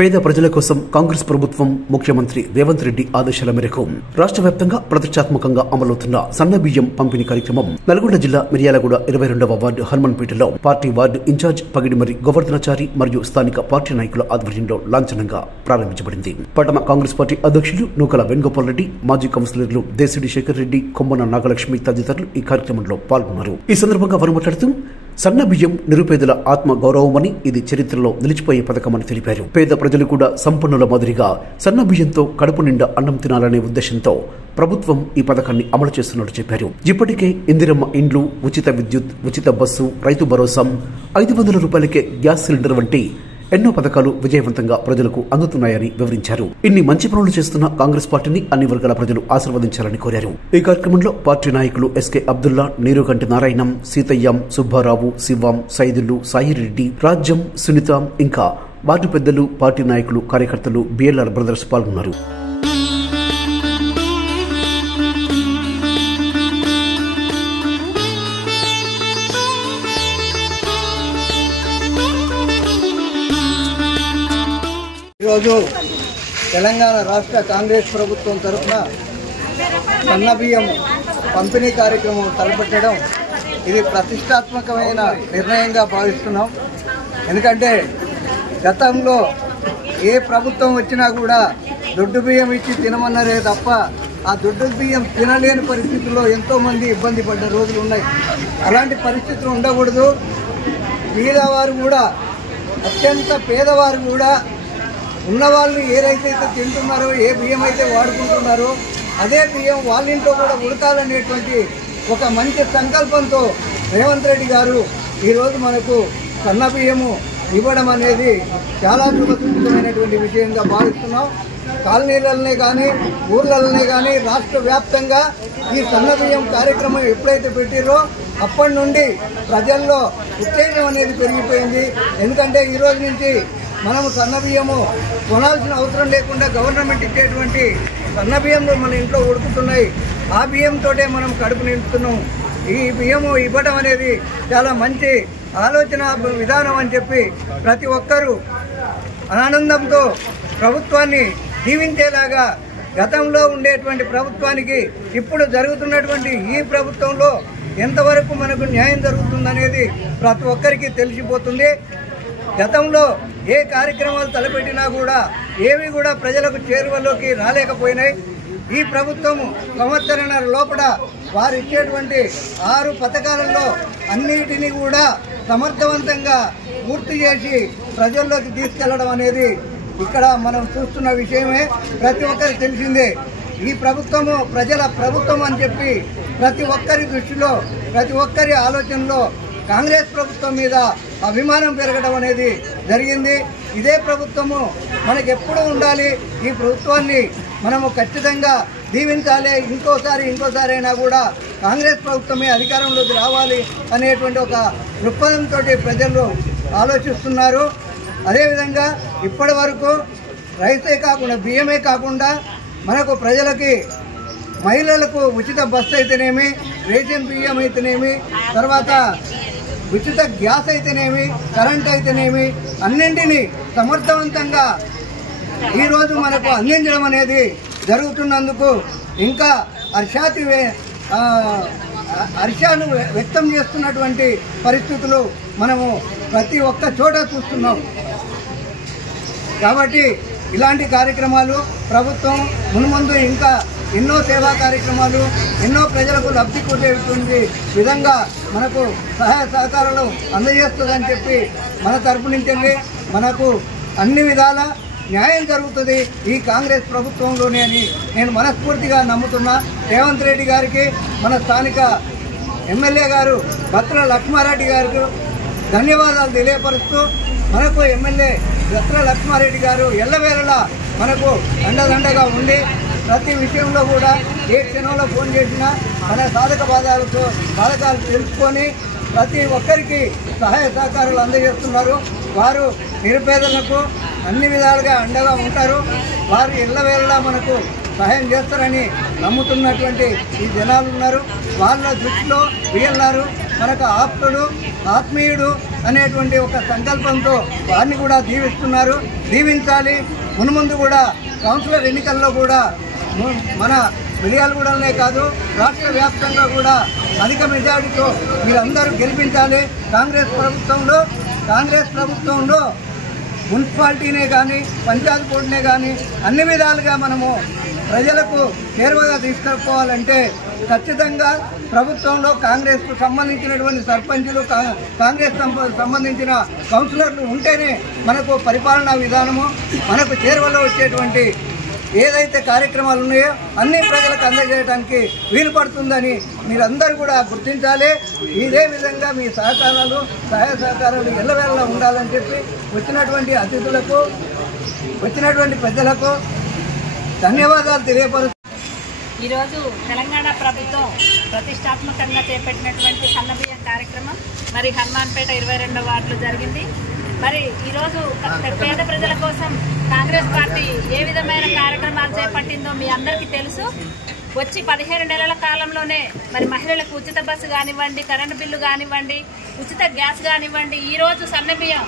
పేద ప్రజల కోసం కాంగ్రెస్ ప్రభుత్వం ముఖ్యమంత్రి రేవంత్ రెడ్డి ఆదేశాల మేరకు రాష్ట్ర వ్యాప్తంగా ప్రతిష్టాత్మకంగా అమలవుతున్న సన్న బియ్యం పంపిణీ కార్యక్రమం నల్గొండ జిల్లా మిర్యాలగూడ 22వ వార్డు హనుమన్పేటలో party ward incharge Pagidimari Govardhanachari మరియు స్థానిక పార్టీ నాయకుల ఆధ్వర్యంలో లాంఛనంగా ప్రారంభించబడింది. పట్టణ కాంగ్రెస్ పార్టీ అధ్యక్షులు నూకల వేణుగోపాల్ రెడ్డి, మాజీ కౌన్సిలర్లు దేశిడి శేఖర్ రెడ్డి, కొమ్మన నాగలక్ష్మి తదితరులు ఈ కార్యక్రమంలో పాల్గొన్నారు. ఈ సందర్భంగా వారు మాట్లాడుతూ సన్న బియ్యం నిరుపేదల ఆత్మ గౌరవమని, ఇది చరిత్రలో నిలిచిపోయే పథకమని తెలిపారు. పేద ప్రజలు కూడా సంపన్నుల మాదిరిగా సన్న బియ్యంతో కడుపు నిండా అన్నం తినాలనే ఉద్దేశంతో ప్రభుత్వం ఈ పథకాన్ని అమలు చేస్తున్నట్టు చెప్పారు. ఇప్పటికే ఇందిరమ్మ ఇండ్లు, ఉచిత విద్యుత్, ఉచిత బస్సు, రైతు భరోసా, 500 రూపాయలకే గ్యాస్ సిలిండర్ వంటి ఎన్నో పథకాలు విజయవంతంగా ప్రజలకు అందుతున్నాయని వివరించారు. ఇన్ని మంచి పనులు చేస్తున్న కాంగ్రెస్ పార్టీని అన్ని వర్గాల ప్రజలు ఆశీర్వదించాలని కోరారు. ఈ కార్యక్రమంలో పార్టీ నాయకులు ఎస్కే అబ్దుల్లా, నీరుగంటి నారాయణం, సీతయ్యం, సుబ్బారావు, శివం, సైదులు, సాయిరెడ్డి, రాజ్యం, సునీత, ఇంకా వార్డు పెద్దలు, పార్టీ నాయకులు, కార్యకర్తలు, బిఎల్ఆర్ బ్రదర్స్ పాల్గొన్నారు. ఈరోజు తెలంగాణ రాష్ట్ర కాంగ్రెస్ ప్రభుత్వం తరఫున సన్న బియ్యం పంపిణీ కార్యక్రమం తలపెట్టడం ఇది ప్రతిష్టాత్మకమైన నిర్ణయంగా భావిస్తున్నాం. ఎందుకంటే గతంలో ఏ ప్రభుత్వం వచ్చినా కూడా దొడ్డు బియ్యం ఇచ్చి తినమన్నారే తప్ప ఆ దొడ్డు బియ్యం తినలేని పరిస్థితుల్లో ఎంతోమంది ఇబ్బంది పడ్డ రోజులు ఉన్నాయి. అలాంటి పరిస్థితులు ఉండకూడదు. పేదవారు కూడా, అత్యంత పేదవారు కూడా ఉన్నవాళ్ళు ఏదైతే తింటున్నారో, ఏ బియ్యం అయితే వాడుకుంటున్నారో అదే బియ్యం వాళ్ళ ఇంట్లో కూడా ఉడకాలనేటువంటి ఒక మంచి సంకల్పంతో రేవంత్ రెడ్డి గారు ఈరోజు మనకు సన్న బియ్యము ఇవ్వడం అనేది చాలా శుభసూచితమైనటువంటి విషయంగా భావిస్తున్నాం. కాలనీలనే కానీ, ఊర్లనే కానీ రాష్ట్ర వ్యాప్తంగా ఈ సన్న బియ్యం కార్యక్రమం ఎప్పుడైతే పెట్టిరో అప్పటి నుండి ప్రజల్లో ఉత్తేజం అనేది పెరిగిపోయింది. ఎందుకంటే ఈరోజు నుంచి మనము సన్న బియ్యము కొనాల్సిన అవసరం లేకుండా గవర్నమెంట్ ఇచ్చేటువంటి సన్న బియ్యంలో మన ఇంట్లో ఉడుకుతున్నాయి. ఆ బియ్యంతోటే మనం కడుపు నింపుతున్నాం. ఈ బియ్యము ఇవ్వడం అనేది చాలా మంచి ఆలోచన విధానం అని చెప్పి ప్రతి ఒక్కరూ ఆనందంతో ప్రభుత్వాన్ని దీవించేలాగా, గతంలో ఉండేటువంటి ప్రభుత్వానికి ఇప్పుడు జరుగుతున్నటువంటి ఈ ప్రభుత్వంలో ఎంతవరకు మనకు న్యాయం జరుగుతుందనేది ప్రతి ఒక్కరికి తెలిసిపోతుంది. గతంలో ఏ కార్యక్రమాలు తలపెట్టినా కూడా ఏవి కూడా ప్రజలకు చేరువలోకి రాలేకపోయినాయి. ఈ ప్రభుత్వము సంవత్సరాల లోపల వారు ఇచ్చేటువంటి 6 పథకాలలో అన్నిటినీ కూడా సమర్థవంతంగా పూర్తి చేసి ప్రజల్లోకి తీసుకెళ్లడం అనేది ఇక్కడ మనం చూస్తున్న విషయమే. ప్రతి ఒక్కరికి తెలిసిందే ఈ ప్రభుత్వము ప్రజల ప్రభుత్వం అని చెప్పి ప్రతి ఒక్కరి దృష్టిలో, ప్రతి ఒక్కరి ఆలోచనలో కాంగ్రెస్ ప్రభుత్వం మీద అభిమానం పెరగడం అనేది జరిగింది. ఇదే ప్రభుత్వము మనకు ఎప్పుడు ఉండాలి. ఈ ప్రభుత్వాన్ని మనము ఖచ్చితంగా దీవించాలి. ఇంకోసారి అయినా కూడా కాంగ్రెస్ ప్రభుత్వమే అధికారంలోకి రావాలి అనేటువంటి ఒక దృక్పథంతో ప్రజలు ఆలోచిస్తున్నారు. అదేవిధంగా ఇప్పటి వరకు రైతే కాకుండా, బియ్యమే కాకుండా మనకు ప్రజలకి, మహిళలకు ఉచిత బస్సు అయితేనేమి, రేషన్ బియ్యం అయితేనేమి, తర్వాత ఉచిత గ్యాస్ అయితేనేమి, కరెంట్ అయితేనేమి, అన్నింటినీ సమర్థవంతంగా ఈరోజు మనకు అందించడం అనేది జరుగుతున్నందుకు ఇంకా హర్షాన్ని వ్యక్తం చేస్తున్నటువంటి పరిస్థితులు మనము ప్రతి ఒక్క చోట చూస్తున్నాం. కాబట్టి ఇలాంటి కార్యక్రమాలు ప్రభుత్వం మున్ముందు ఇంకా ఎన్నో సేవా కార్యక్రమాలు, ఎన్నో ప్రజలకు లబ్ధి కూర్చేటువంటి విధంగా మనకు సహాయ సహకారాలు అందజేస్తుందని చెప్పి మన తరపు నుంచి మనకు అన్ని విధాల న్యాయం జరుగుతుంది ఈ కాంగ్రెస్ ప్రభుత్వంలోనే అని నేను మనస్ఫూర్తిగా నమ్ముతున్నా. రేవంత్ రెడ్డి గారికి, మన స్థానిక ఎమ్మెల్యే గారు భత్ర లక్ష్మారెడ్డి గారికి ధన్యవాదాలు తెలియపరుస్తూ, మనకు ఎమ్మెల్యే భత్ర లక్ష్మారెడ్డి గారు ఎల్లవేళలా మనకు అండదండగా ఉండి ప్రతి విషయంలో కూడా ఏ క్షణంలో ఫోన్ చేసినా మన బాధకాలు తెలుసుకొని ప్రతి ఒక్కరికి సహాయ సహకారాలు అందజేస్తున్నారు. వారు నిరుపేదలకు అన్ని విధాలుగా అండగా ఉంటారు. వారు ఎల్లవేళలా మనకు సహాయం చేస్తారని నమ్ముతున్నటువంటి ఈ జనాలు ఉన్నారు. వాళ్ళ దృష్టిలో వీళ్ళారు మనకు ఆప్తుడు, ఆత్మీయుడు, అనేటువంటి ఒక సంకల్పంతో వారిని కూడా దీవిస్తున్నారు. దీవించాలి. మున్ముందు కూడా కౌన్సిలర్ ఎన్నికల్లో కూడా మన మిర్యాలగూడలోనే కాదు రాష్ట్ర వ్యాప్తంగా కూడా అధిక మెజారిటీతో మీరందరూ గెలిపించాలి. కాంగ్రెస్ ప్రభుత్వంలో మున్సిపాలిటీనే కానీ పంచాయతీ బోర్డునే కానీ అన్ని విధాలుగా మనము ప్రజలకు చేరువగా తీసుకుపోవాలంటే ఖచ్చితంగా ప్రభుత్వంలో కాంగ్రెస్కు సంబంధించినటువంటి సర్పంచులు, కాంగ్రెస్ సంబంధించిన కౌన్సిలర్లు ఉంటేనే మనకు పరిపాలనా విధానము, మనకు చేరువలో వచ్చేటువంటి ఏదైతే కార్యక్రమాలు ఉన్నాయో అన్ని ప్రజలకు అందజేయడానికి వీలు పడుతుందని మీరందరూ కూడా గుర్తించాలి. ఇదే విధంగా మీ సహకారాలు, సహాయ సహకారాలు ఎల్లవేళలా ఉండాలని చెప్పి వచ్చినటువంటి అతిథులకు, వచ్చినటువంటి ప్రజలకు ధన్యవాదాలు తెలియపరుస్తూ ఈరోజు తెలంగాణ ప్రభుత్వం ప్రతిష్టాత్మకంగా చేపట్టినటువంటి సన్నబియ్యం కార్యక్రమం మరి హనుమాన్పేట 22వ వార్డులో జరిగింది. మరి ఈరోజు పేద ప్రజల కోసం కాంగ్రెస్ పార్టీ ఏ విధమైన కార్యక్రమాలు చేపట్టిందో మీ అందరికీ తెలుసు. వచ్చి 17 నెలల కాలంలోనే మరి మహిళలకు ఉచిత బస్సు కానివ్వండి, కరెంటు బిల్లు కానివ్వండి, ఉచిత గ్యాస్ కానివ్వండి, ఈరోజు సన్నబియ్యం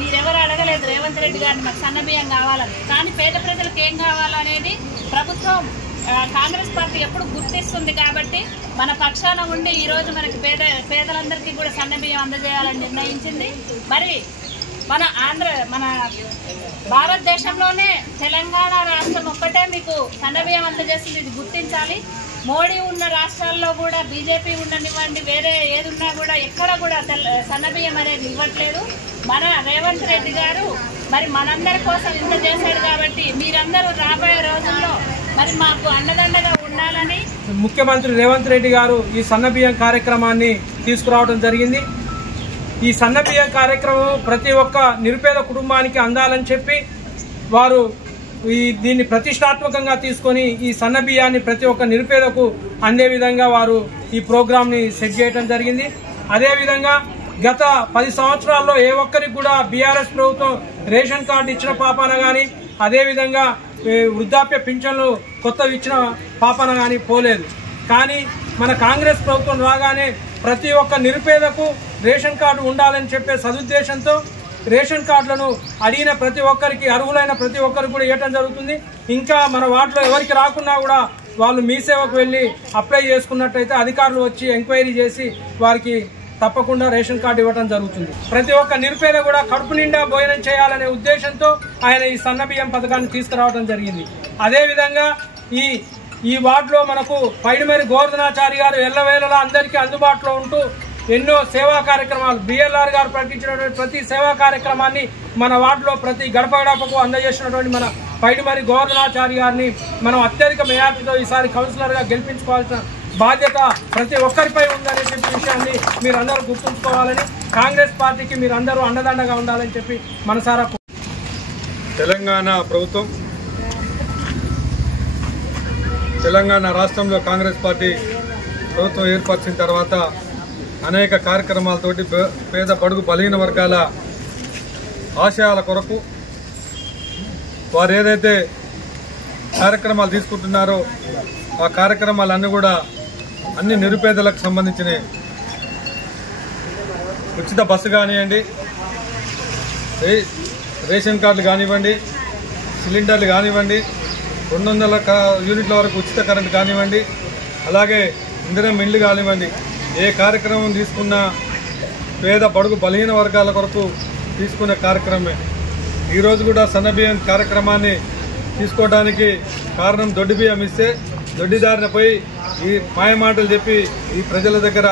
మీరెవరు అడగలేదు రేవంత్ రెడ్డి గారిని మాకు సన్నబియ్యం కావాలని. కానీ పేద ప్రజలకు ఏం కావాలనేది ప్రభుత్వం కాంగ్రెస్ పార్టీ ఎప్పుడు గుర్తిస్తుంది. కాబట్టి మన పక్షాన ఉండి ఈరోజు మనకి పేదలందరికీ కూడా సన్నబియ్యం అందజేయాలని నిర్ణయించింది. మరి మన భారతదేశంలోనే తెలంగాణ రాష్ట్రం ఒక్కటే మీకు సన్నబియ్యం అందజేస్తుంది. ఇది గుర్తించాలి. మోడీ ఉన్న రాష్ట్రాల్లో కూడా, బీజేపీ ఉండనివ్వండి, వేరే ఏది ఉన్నా కూడా ఎక్కడ కూడా సన్నబియ్యం అనేది ఇవ్వట్లేదు. మన రేవంత్ రెడ్డి గారు మరి మనందరి కోసం ఇంత చేశాడు. కాబట్టి మీరందరూ రాబోయే రోజుల్లో మరి మాకు అండదండగా ఉండాలని ముఖ్యమంత్రి రేవంత్ రెడ్డి గారు ఈ సన్నబియ్యం కార్యక్రమాన్ని తీసుకురావడం జరిగింది. ఈ సన్నబియ్యం కార్యక్రమం ప్రతి ఒక్క నిరుపేద కుటుంబానికి అందాలని చెప్పి వారు దీన్ని ప్రతిష్టాత్మకంగా తీసుకొని ఈ సన్నబియ్యాన్ని ప్రతి ఒక్క నిరుపేదకు అందే విధంగా వారు ఈ ప్రోగ్రాంని సెట్ చేయడం జరిగింది. అదేవిధంగా గత 10 సంవత్సరాల్లో ఏ ఒక్కరికి కూడా బీఆర్ఎస్ ప్రభుత్వం రేషన్ కార్డు ఇచ్చిన పాపాన కానీ, అదేవిధంగా వృద్ధాప్య పింఛన్లు కొత్తవి ఇచ్చిన పాపాన కానీ పోలేదు. కానీ మన కాంగ్రెస్ ప్రభుత్వం రాగానే ప్రతి ఒక్క నిరుపేదకు రేషన్ కార్డు ఉండాలని చెప్పే సదుద్దేశంతో రేషన్ కార్డులను అడిగిన ప్రతి ఒక్కరికి, అర్హులైన ప్రతి ఒక్కరికి కూడా ఇవ్వటం జరుగుతుంది. ఇంకా మన వార్డులో ఎవరికి రాకున్నా కూడా వాళ్ళు మీ సేవకు వెళ్ళి అప్లై చేసుకున్నట్టయితే అధికారులు వచ్చి ఎంక్వైరీ చేసి వారికి తప్పకుండా రేషన్ కార్డు ఇవ్వడం జరుగుతుంది. ప్రతి ఒక్క నిరుపేద కూడా కడుపు నిండా భోజనం చేయాలనే ఉద్దేశంతో ఆయన ఈ సన్నబియ్యం పథకాన్ని తీసుకురావడం జరిగింది. అదేవిధంగా ఈ వార్డులో మనకు పైడిమేరి గోవర్ధనాచారి గారు ఎల్లవేళలా అందరికీ అందుబాటులో ఉంటూ ఎన్నో సేవా కార్యక్రమాలు, బిఎల్ఆర్ గారు ప్రకటించినటువంటి ప్రతి సేవా కార్యక్రమాన్ని మన వార్డులో ప్రతి గడప గడపకు అందజేసినటువంటి మన పైడిమేరి గోవర్ధనాచారి గారిని మనం అత్యధిక మెజార్టీతో ఈసారి కౌన్సిలర్గా గెలిపించుకోవాల్సిన బాధ్యత ప్రతి ఒక్కరిపై ఉందనే విషయాన్ని మీరందరూ గుర్తుంచుకోవాలని, కాంగ్రెస్ పార్టీకి మీరందరూ అండదండగా ఉండాలని చెప్పి మనసారా. తెలంగాణ ప్రభుత్వం, తెలంగాణ రాష్ట్రంలో కాంగ్రెస్ పార్టీ ప్రభుత్వం ఏర్పరిచిన తర్వాత అనేక కార్యక్రమాలతోటి పేద బడుగు బలహీన వర్గాల ఆశయాల కొరకు వారు ఏదైతే కార్యక్రమాలు తీసుకుంటున్నారో ఆ కార్యక్రమాలన్నీ కూడా అన్ని నిరుపేదలకు సంబంధించిన ఉచిత బస్సు కానివ్వండి, రేషన్ కార్డులు కానివ్వండి, సిలిండర్లు కానివ్వండి, 200 యూనిట్ల వరకు ఉచిత కరెంటు కానివ్వండి, అలాగే ఇందిరం ఇండ్లు కానివ్వండి, ఏ కార్యక్రమం తీసుకున్నా పేద బడుగు బలహీన వర్గాల కొరకు తీసుకునే కార్యక్రమమే. ఈరోజు కూడా సన్నబియ్యం కార్యక్రమాన్ని తీసుకోవడానికి కారణం దొడ్డి బియ్యం ఇస్తే దొడ్డిదారిన పోయి ఈ మాయమాటలు చెప్పి ఈ ప్రజల దగ్గర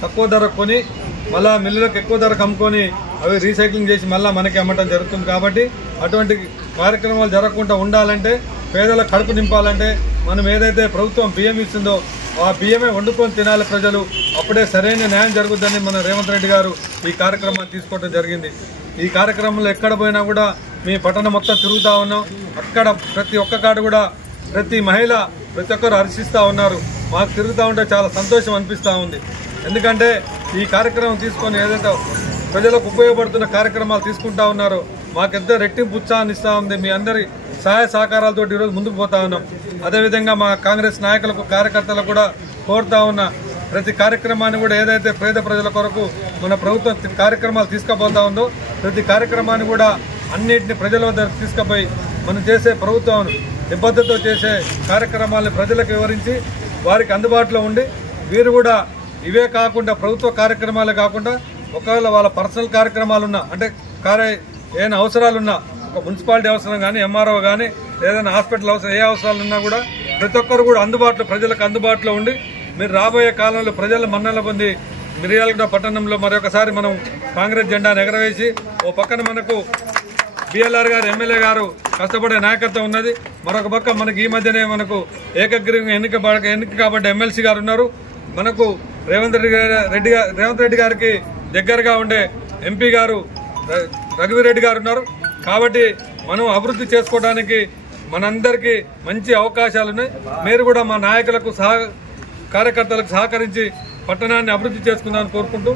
తక్కువ ధర కొని మళ్ళా మిల్లులకు ఎక్కువ ధరకు అమ్ముకొని అవి రీసైక్లింగ్ చేసి మళ్ళీ మనకి అమ్మటం జరుగుతుంది. కాబట్టి అటువంటి కార్యక్రమాలు జరగకుండా ఉండాలంటే, పేదల కడుపు నింపాలంటే మనం ఏదైతే ప్రభుత్వం బియ్యం ఇస్తుందో ఆ బియ్యమే వండుకొని తినాలి ప్రజలు. అప్పుడే సరైన న్యాయం జరుగుతుందని మన రేవంత్ రెడ్డి గారు ఈ కార్యక్రమాన్ని తీసుకోవడం జరిగింది. ఈ కార్యక్రమంలో ఎక్కడ పోయినా కూడా మీ పట్టణం మొత్తం తిరుగుతూ ఉన్నాం. అక్కడ ప్రతి ఒక్క కాడ కూడా ప్రతి మహిళ ప్రతి ఒక్కరు హర్షిస్తూ ఉన్నారు. మాకు తిరుగుతూ ఉంటే చాలా సంతోషం అనిపిస్తూ ఉంది. ఎందుకంటే ఈ కార్యక్రమం తీసుకొని ఏదైతే ప్రజలకు ఉపయోగపడుతున్న కార్యక్రమాలు తీసుకుంటా ఉన్నారో మాకెంతో రెట్టింపు ఉత్సాహాన్ని ఇస్తూ ఉంది. మీ అందరి సహాయ సహకారాలతో ఈరోజు ముందుకు పోతా ఉన్నాం. అదేవిధంగా మా కాంగ్రెస్ నాయకులకు, కార్యకర్తలకు కూడా కోరుతా ఉన్నా, ప్రతి కార్యక్రమాన్ని కూడా ఏదైతే పేద ప్రజల కొరకు మన ప్రభుత్వం కార్యక్రమాలు తీసుకుపోతా ఉందో ప్రతి కార్యక్రమాన్ని కూడా అన్నింటినీ ప్రజల వద్ద తీసుకుపోయి మనం చేసే ప్రభుత్వం నిబద్ధతతో చేసే కార్యక్రమాలను ప్రజలకు వివరించి వారికి అందుబాటులో ఉండి వీరు కూడా ఇవే కాకుండా ప్రభుత్వ కార్యక్రమాలే కాకుండా ఒకవేళ వాళ్ళ పర్సనల్ కార్యక్రమాలున్నా అంటే ఏదైనా అవసరాలున్నా ఒక మున్సిపాలిటీ అవసరం కానీ ఎంఆర్ఓ కానీ ఏదైనా హాస్పిటల్ అవసరం ఏ అవసరాలున్నా కూడా ప్రతి ఒక్కరు కూడా ప్రజలకు అందుబాటులో ఉండి మీరు రాబోయే కాలంలో ప్రజల మన్ననలు పొంది మిర్యాలగూడ పట్టణంలో మరొకసారి మనం కాంగ్రెస్ జెండాను ఎగరవేసి ఓ పక్కన మనకు బిఎల్ఆర్ గారు ఎమ్మెల్యే గారు కష్టపడే నాయకత్వం ఉన్నది, మరొక పక్క మనకి ఈ మధ్యనే మనకు ఏకగ్రీవంగా ఎన్నిక కాబట్టి ఎమ్మెల్సీ గారు ఉన్నారు, మనకు రేవంత్ రెడ్డి గారికి దగ్గరగా ఉండే ఎంపీ గారు రఘువీరెడ్డి గారు ఉన్నారు. కాబట్టి మనం అభివృద్ధి చేసుకోవడానికి మనందరికీ మంచి అవకాశాలు ఉన్నాయి. మీరు కూడా మా నాయకులకు కార్యకర్తలకు సహకరించి పట్టణాన్ని అభివృద్ధి చేసుకుందామని కోరుకుంటూ